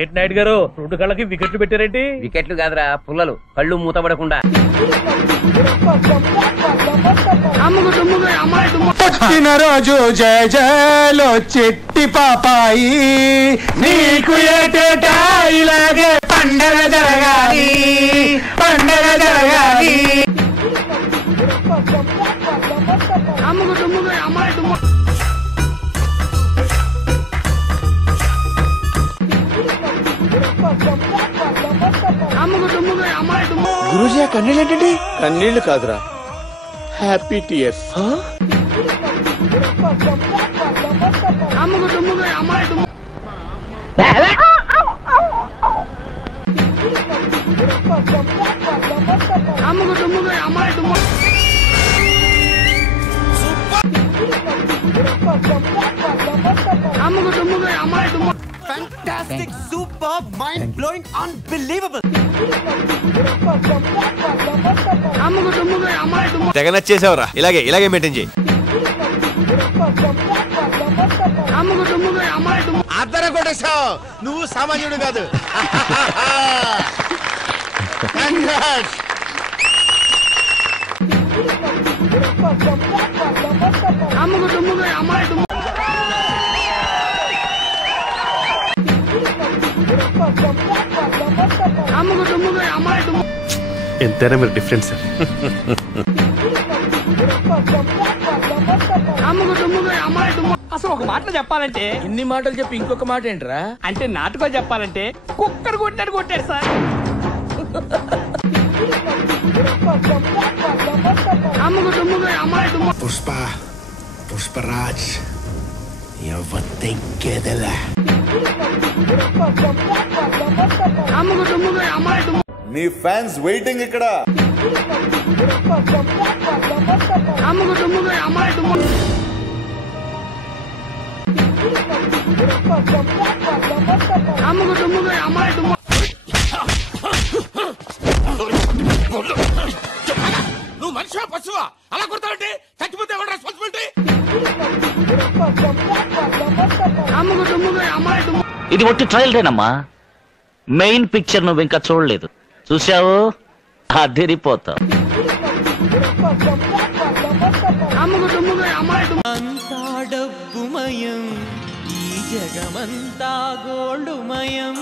ఏటి నాయుడు గారు 2 కళ్ళకి వికెట్లు పెట్టారేంటి? వికెట్లు కాదురా పుల్లలు, కళ్ళు మూతపడకుండా. పుట్టినరోజు జయ జయలో చిట్టి పాపాయి, నీకు ఏటేటా ఇలాగే పండగ జరగాలి, పండగ జరగాలి. గురూజీ ఆ కన్నీళ్ళు ఏంటండి? కన్నీళ్లు కాదురా, happy tears. Fantastic, superb, mind-blowing, unbelievable. తెగ నచ్చేసావురా, ఇలాగే మెయింటైన్ చేయి. అద్దర కొట్టేశావు, నువ్వు సామాన్యుడు కాదు. ఎంతైనా మీరు డిఫరెంట్ సార్. అసలు ఒక మాటలో చెప్పాలంటే, ఇన్ని మాటలు చెప్పి ఇంకొక మాట ఏంట్రా? అంటే నాటుకో చెప్పాలంటే కుక్కర్ కొట్టాడు కొట్టాడు సార్. పుష్పరాజ్ ఎవతెగ్గెదలా. మీ ఫ్యాన్స్ వెయిటింగ్ ఇక్కడ. నువ్వు మనిషివా పశువా? అలా కొడతావంటే చచ్చిపోతే ఎవరు రెస్పాన్సిబిలిటీ? ఇది ఒట్టి ట్రయల్దేనమ్మా, మెయిన్ పిక్చర్ నువ్వు ఇంకా చూడలేదు. చూసావు అదిరిపోతావు. అంతా డబ్బుమయం, ఈ జగమంతా గోల్డుమయం.